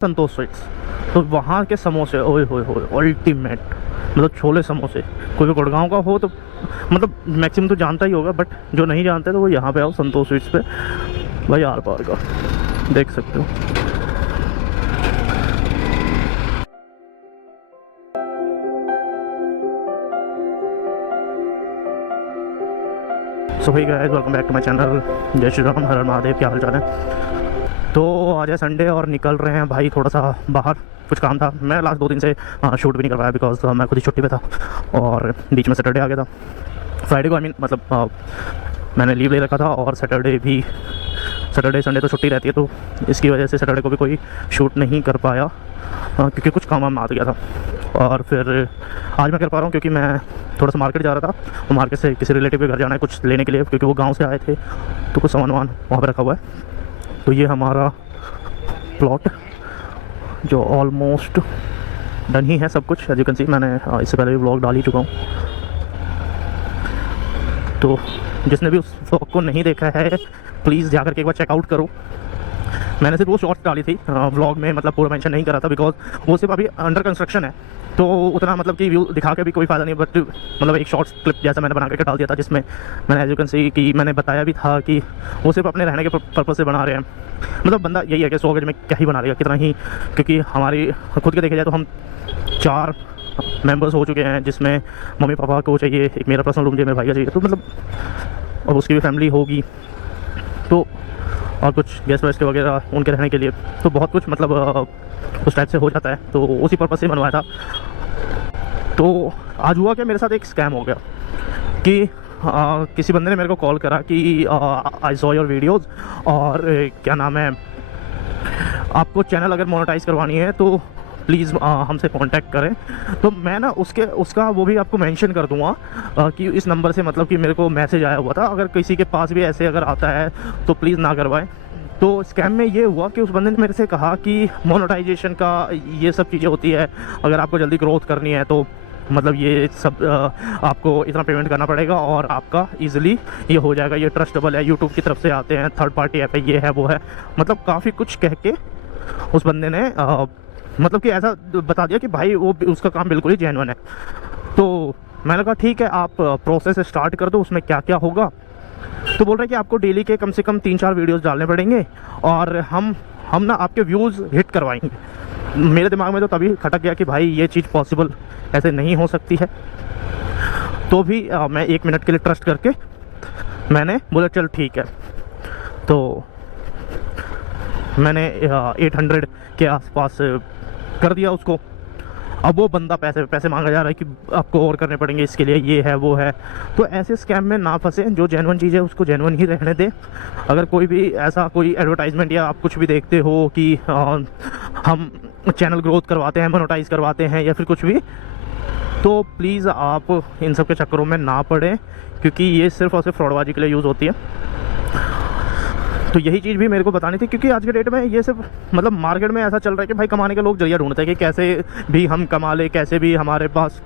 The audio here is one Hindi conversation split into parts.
संतोष स्वीट्स, तो वहाँ के समोसे ओए होए होए अल्टीमेट, मतलब छोले समोसे। कोई भी गुड़गांव का हो तो मतलब मैक्सिमम तो जानता ही होगा, बट जो नहीं जानते तो वो यहाँ पे आओ संतोष स्वीट्स पे, भाई आर पार का देख सकते हो। So hey guys, welcome back to my channel. जय श्री राम, हर हर महादेव। क्या हाल चाल है? तो आज है संडे और निकल रहे हैं भाई थोड़ा सा बाहर, कुछ काम था। मैं लास्ट 2 दिन से शूट भी नहीं कर पाया बिकॉज मैं खुद ही छुट्टी पे था और बीच में सैटरडे आ गया था। फ्राइडे को मतलब मैंने लीव ले रखा था और सैटरडे संडे तो छुट्टी रहती है, तो इसकी वजह से सैटरडे को भी कोई शूट नहीं कर पाया क्योंकि कुछ काम आ गया था। और फिर आज मैं कर पा रहा हूँ क्योंकि मैं थोड़ा सा मार्केट जा रहा था, और मार्केट से किसी रिलेटिव के घर जाना है कुछ लेने के लिए, क्योंकि वो गांव से आए थे तो कुछ सामान वहाँ पर रखा हुआ है। तो ये हमारा प्लॉट जो ऑलमोस्ट डन ही है सब कुछ, एज यू कैन सी। मैंने इससे पहले भी व्लॉग डाल ही चुका हूँ, तो जिसने भी उस व्लॉग को नहीं देखा है प्लीज़ जा करके एक बार चेकआउट करो। मैंने सिर्फ वो शॉर्ट्स डाली थी व्लॉग में, मतलब पूरा मेंशन नहीं करा था बिकॉज वो सिर्फ अभी अंडर कंस्ट्रक्शन है, तो उतना मतलब कि व्यू दिखा के भी कोई फ़ायदा नहीं। बट मतलब एक शॉर्ट्स क्लिप जैसा मैंने बना करके डाल दिया था, जिसमें मैंने एज यू कैन सी कि मैंने बताया भी था कि वो सिर्फ अपने रहने के पर्पज़ से बना रहे हैं। मतलब बंदा यही है कि 100 गज में क्या ही बना रहेगा, कितना ही, क्योंकि हमारी खुद के देखे जाए तो हम 4 मेंबर्स हो चुके हैं, जिसमें मम्मी पापा को चाहिए, एक मेरा पर्सनल रूम चाहिए, मेरे भाई का चाहिए, तो मतलब और उसकी भी फैमिली होगी, तो और कुछ गेस्ट वेस्ट वगैरह उनके रहने के लिए, तो बहुत कुछ मतलब उस टाइप से हो जाता है, तो उसी पर्पज़ से बनवाया था। तो आज हुआ क्या, मेरे साथ एक स्कैम हो गया कि किसी बंदे ने मेरे को कॉल करा कि आई सॉ योर वीडियोज़ और क्या नाम है, आपको चैनल अगर मोनेटाइज करवानी है तो प्लीज़ हमसे कांटेक्ट करें। तो मैं ना उसका वो भी आपको मेंशन कर दूंगा कि इस नंबर से मतलब कि मेरे को मैसेज आया हुआ था। अगर किसी के पास भी ऐसे अगर आता है तो प्लीज़ ना करवाएं। तो स्कैम में ये हुआ कि उस बंदे ने मेरे से कहा कि मोनेटाइजेशन का ये सब चीज़ें होती है, अगर आपको जल्दी ग्रोथ करनी है तो मतलब ये सब आपको इतना पेमेंट करना पड़ेगा और आपका इजीली ये हो जाएगा, ये ट्रस्टेबल है, यूट्यूब की तरफ से आते हैं, थर्ड पार्टी ऐप है, ये है वो है, मतलब काफ़ी कुछ कह के उस बंदे ने मतलब कि ऐसा बता दिया कि भाई वो उसका काम बिल्कुल ही जेन्युइन है। तो मैंने कहा ठीक है, आप प्रोसेस स्टार्ट कर दो, उसमें क्या क्या होगा। तो बोल रहे हैं कि आपको डेली के कम से कम 3-4 वीडियोस डालने पड़ेंगे और हम ना आपके व्यूज़ हिट करवाएंगे। मेरे दिमाग में तो तभी खटक गया कि भाई ये चीज़ पॉसिबल ऐसे नहीं हो सकती है। तो भी मैं 1 मिनट के लिए ट्रस्ट करके मैंने बोला चल ठीक है। तो मैंने 800 के आसपास कर दिया उसको। अब वो बंदा पैसे मांगा जा रहा है कि आपको और करने पड़ेंगे इसके लिए, ये है वो है। तो ऐसे स्कैम में ना फंसे, जो जेन्युइन चीज़ है उसको जेन्युइन ही रहने दे। अगर कोई भी ऐसा कोई एडवर्टाइजमेंट या आप कुछ भी देखते हो कि हम चैनल ग्रोथ करवाते हैं, मोनेटाइज करवाते हैं या फिर कुछ भी, तो प्लीज़ आप इन सब के चक्करों में ना पड़ें, क्योंकि ये सिर्फ और सिर्फ फ्रॉडबाजी के लिए यूज़ होती है। तो यही चीज़ भी मेरे को बतानी थी, क्योंकि आज के डेट में ये सिर्फ मतलब मार्केट में ऐसा चल रहा है कि भाई कमाने के लोग जरिया ढूंढते हैं कि कैसे भी हम कमा ले, कैसे भी हमारे पास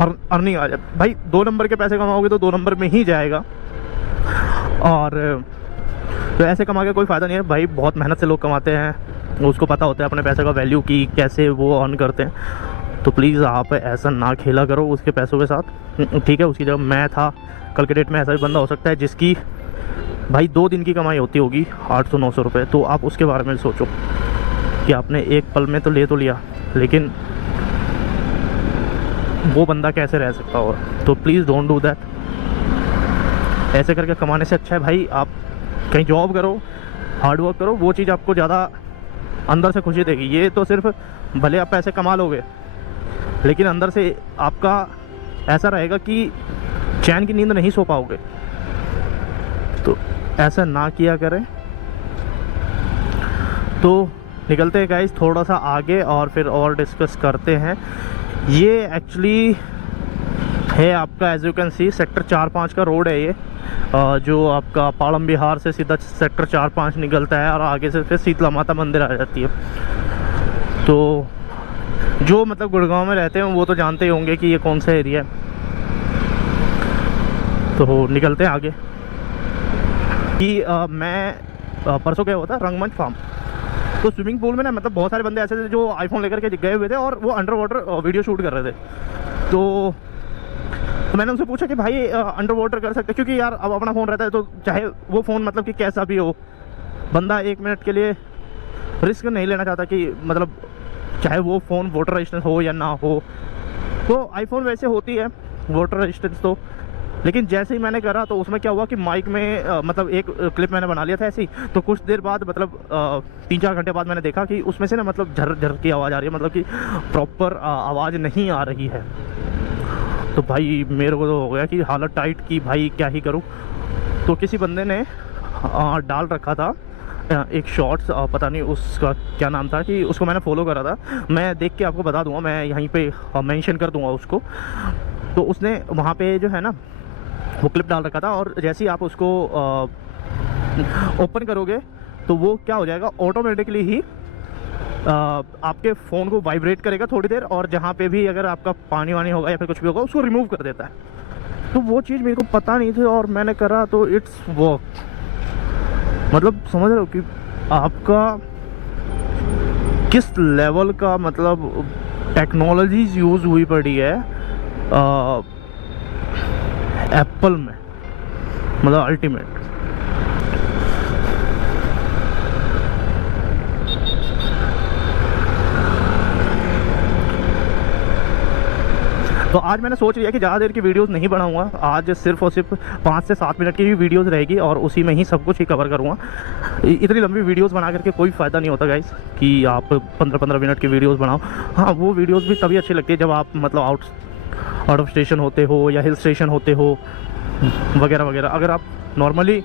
अर्निंग आ जाए। भाई 2 नंबर के पैसे कमाओगे तो 2 नंबर में ही जाएगा, और तो ऐसे कमा के कोई फ़ायदा नहीं है भाई। बहुत मेहनत से लोग कमाते हैं, उसको पता होता है अपने पैसे का वैल्यू की कैसे वो अर्न करते हैं। तो प्लीज़ आप ऐसा ना खेला करो उसके पैसों के साथ, ठीक है। उसकी जगह मैं था, कल के डेट में ऐसा भी बंदा हो सकता है जिसकी भाई 2 दिन की कमाई होती होगी 800-900 रुपये। तो आप उसके बारे में सोचो कि आपने एक पल में तो लिया, लेकिन वो बंदा कैसे रह सकता होगा। तो प्लीज़ डोंट डू दैट। ऐसे करके कमाने से अच्छा है भाई आप कहीं जॉब करो, हार्ड वर्क करो, वो चीज़ आपको ज़्यादा अंदर से खुशी देगी। ये तो सिर्फ भले आप पैसे कमा लोगे, लेकिन अंदर से आपका ऐसा रहेगा कि चैन की नींद नहीं सो पाओगे। तो ऐसा ना किया करें। तो निकलते हैं गाइस थोड़ा सा आगे और फिर और डिस्कस करते हैं। ये एक्चुअली है आपका as you can see sector 4-5 का रोड है ये, जो आपका पालम बिहार से सीधा सेक्टर 4-5 निकलता है और आगे से फिर शीतला माता मंदिर आ जाती है। तो जो मतलब गुड़गांव में रहते हैं वो तो जानते ही होंगे कि ये कौन सा एरिया है। तो निकलते हैं आगे कि मैं परसों गया हुआ था रंगमंच फार्म। तो स्विमिंग पूल में ना मतलब बहुत सारे बंदे ऐसे थे जो आईफोन लेकर के गए हुए थे और वो अंडर वाटर वीडियो शूट कर रहे थे। तो मैंने उनसे पूछा कि भाई अंडर वाटर कर सकते, क्योंकि यार अब अपना फ़ोन रहता है तो चाहे वो फ़ोन मतलब कि कैसा भी हो, बंदा 1 मिनट के लिए रिस्क नहीं लेना चाहता कि मतलब चाहे वो फ़ोन वाटर रेजिस्टेंस हो या ना हो। तो आईफोन वैसे होती है वाटर रेजिस्टेंस तो, लेकिन जैसे ही मैंने करा तो उसमें क्या हुआ कि माइक में मतलब एक क्लिप मैंने बना लिया था ऐसे ही, तो कुछ देर बाद मतलब 3-4 घंटे बाद मैंने देखा कि उसमें से ना मतलब झर झर की आवाज़ आ रही है, मतलब कि प्रॉपर आवाज़ नहीं आ रही है। तो भाई मेरे को तो हो गया कि हालत टाइट की, भाई क्या ही करूँ। तो किसी बंदे ने डाल रखा था एक शॉर्ट्स, पता नहीं उसका क्या नाम था, कि उसको मैंने फॉलो करा था, मैं देख के आपको बता दूंगा, मैं यहीं पे मेंशन कर दूंगा उसको। तो उसने वहाँ पे जो है ना वो क्लिप डाल रखा था, और जैसे ही आप उसको ओपन करोगे तो वो क्या हो जाएगा, ऑटोमेटिकली ही आपके फ़ोन को वाइब्रेट करेगा थोड़ी देर, और जहाँ पे भी अगर आपका पानी वानी होगा या फिर कुछ भी होगा उसको रिमूव कर देता है। तो वो चीज़ मेरे को पता नहीं थी और मैंने करा तो इट्स वर्क। मतलब समझ रहे हो कि आपका किस लेवल का मतलब टेक्नोलॉजीज यूज़ हुई पड़ी है एप्पल में, मतलब अल्टीमेट। तो आज मैंने सोच लिया कि ज़्यादा देर की वीडियोस नहीं बनाऊंगा, आज सिर्फ और सिर्फ 5 से 7 मिनट की ही वीडियोस रहेगी और उसी में ही सब कुछ ही कवर करूँगा। इतनी लंबी वीडियोस बना करके कोई फ़ायदा नहीं होता गाइस, कि आप 15-15 मिनट की वीडियोस बनाओ। हाँ, वो वीडियोस भी तभी अच्छी लगती है जब आप मतलब आउट ऑफ स्टेशन होते हो या हिल स्टेशन होते हो वगैरह वगैरह। अगर आप नॉर्मली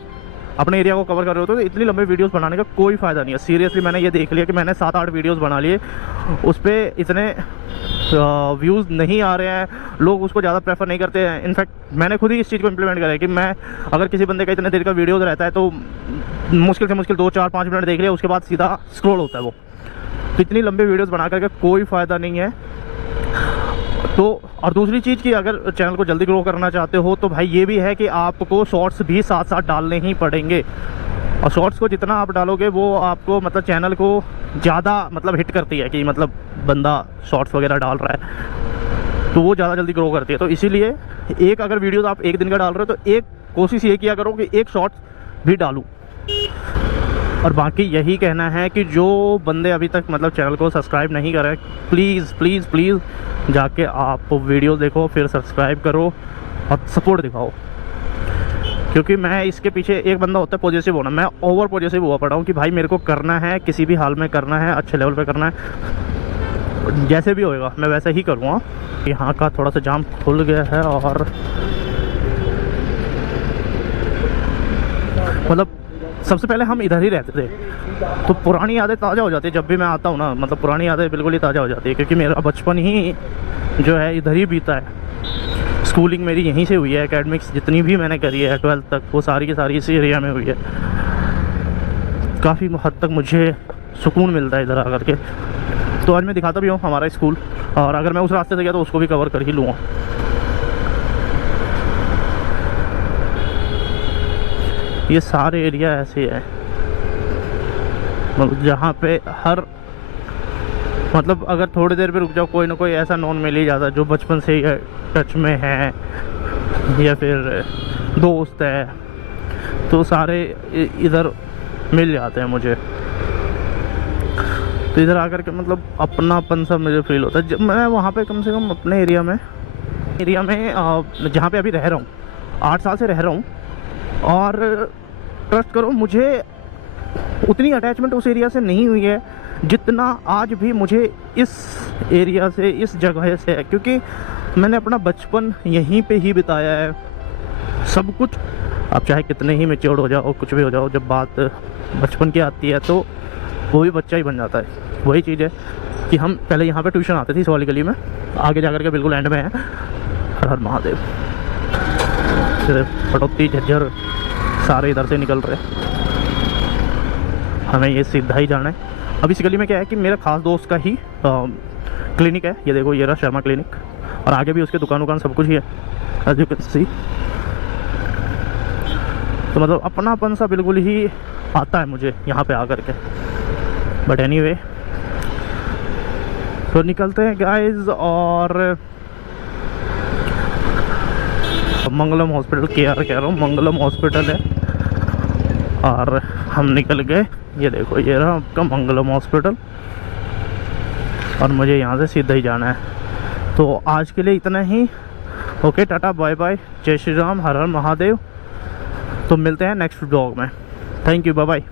अपने एरिया को कवर कर रहे हो तो इतनी लंबे वीडियोस बनाने का कोई फ़ायदा नहीं है। सीरियसली मैंने ये देख लिया कि मैंने 7-8 वीडियोस बना लिए, उस पर इतने व्यूज़ नहीं आ रहे हैं, लोग उसको ज़्यादा प्रेफर नहीं करते हैं। इनफैक्ट मैंने खुद ही इस चीज़ को इम्प्लीमेंट करा है कि मैं अगर किसी बंदे का इतने देर का वीडियोस रहता है तो मुश्किल से मुश्किल 2-4-5 मिनट देख लिया, उसके बाद सीधा स्क्रॉल होता है वो। तो इतनी लंबे वीडियोस बना करके कोई फ़ायदा नहीं है। तो और दूसरी चीज़ कि अगर चैनल को जल्दी ग्रो करना चाहते हो तो भाई ये भी है कि आपको शॉर्ट्स भी साथ साथ डालने ही पड़ेंगे, और शॉर्ट्स को जितना आप डालोगे वो आपको मतलब चैनल को ज़्यादा मतलब हिट करती है, कि मतलब बंदा शॉर्ट्स वगैरह डाल रहा है तो वो ज़्यादा जल्दी ग्रो करती है। तो इसीलिए एक अगर वीडियोस आप एक दिन का डाल रहे हो तो एक कोशिश ये किया करो कि एक शॉर्ट्स भी डालूँ। और बाकी यही कहना है कि जो बंदे अभी तक मतलब चैनल को सब्सक्राइब नहीं कर रहे, प्लीज़ प्लीज़ प्लीज़ जाके आप वीडियो देखो, फिर सब्सक्राइब करो और सपोर्ट दिखाओ। क्योंकि मैं इसके पीछे एक बंदा होता है पॉजिटिव होना, मैं ओवर पॉजिटिव हुआ पड़ा हूँ कि भाई मेरे को करना है, किसी भी हाल में करना है, अच्छे लेवल पे करना है, जैसे भी होएगा मैं वैसा ही करूँगा। यहाँ का थोड़ा सा जाम खुल गया है और मतलब सबसे पहले हम इधर ही रहते थे तो पुरानी यादें ताज़ा हो जाती है। जब भी मैं आता हूँ ना मतलब पुरानी यादें बिल्कुल ही ताज़ा हो जाती है, क्योंकि मेरा बचपन ही जो है इधर ही बीता है। स्कूलिंग मेरी यहीं से हुई है, एकेडमिक्स जितनी भी मैंने करी है 12th तक वो सारी की सारी इसी एरिया में हुई है। काफ़ी हद तक मुझे सुकून मिलता है इधर आकर के। तो आज मैं दिखाता भी हूँ हमारा स्कूल, और अगर मैं उस रास्ते से गया तो उसको भी कवर कर ही लूँगा। ये सारे एरिया ऐसे है मतलब जहाँ पे हर मतलब अगर थोड़ी देर पे रुक जाओ कोई ना कोई ऐसा नॉन मिल ही जाता है जो बचपन से ही टच में है या फिर दोस्त है, तो सारे इधर मिल जाते हैं मुझे। तो इधर आकर के मतलब अपनापन सा मुझे फील होता है। जब मैं वहाँ पे कम से कम अपने एरिया में जहाँ पे अभी रह रहा हूँ 8 साल से रह रहा हूँ, और ट्रस्ट करो मुझे उतनी अटैचमेंट उस एरिया से नहीं हुई है जितना आज भी मुझे इस एरिया से, इस जगह से है, क्योंकि मैंने अपना बचपन यहीं पे ही बिताया है। सब कुछ आप चाहे कितने ही मैच्योर हो जाओ, कुछ भी हो जाओ, जब बात बचपन की आती है तो वो भी बच्चा ही बन जाता है। वही चीज़ है कि हम पहले यहाँ पे ट्यूशन आते थे इस वाली गली में, आगे जाकर के बिल्कुल एंड में है। हर हर महादेव। पटौती झज्जर सारे इधर से निकल रहे, हमें ये सीधा ही जाना है। अब इस गली में क्या है कि मेरा खास दोस्त का ही क्लिनिक है, ये देखो ये रहा शर्मा क्लिनिक, और आगे भी उसके दुकान सब कुछ ही है एज यू कैन सी। तो मतलब अपनापन सा बिल्कुल ही आता है मुझे यहाँ पे आकर के। बट एनीवे तो निकलते हैं गाइस। और मंगलम हॉस्पिटल, KR कह रहा हूँ, मंगलम हॉस्पिटल है और हम निकल गए। ये देखो ये रहा आपका मंगलम हॉस्पिटल और मुझे यहाँ से सीधा ही जाना है। तो आज के लिए इतना ही। ओके, टाटा बाय बाय, जय श्री राम, हर हर महादेव। तो मिलते हैं नेक्स्ट ब्लॉग में। Thank you, bye bye.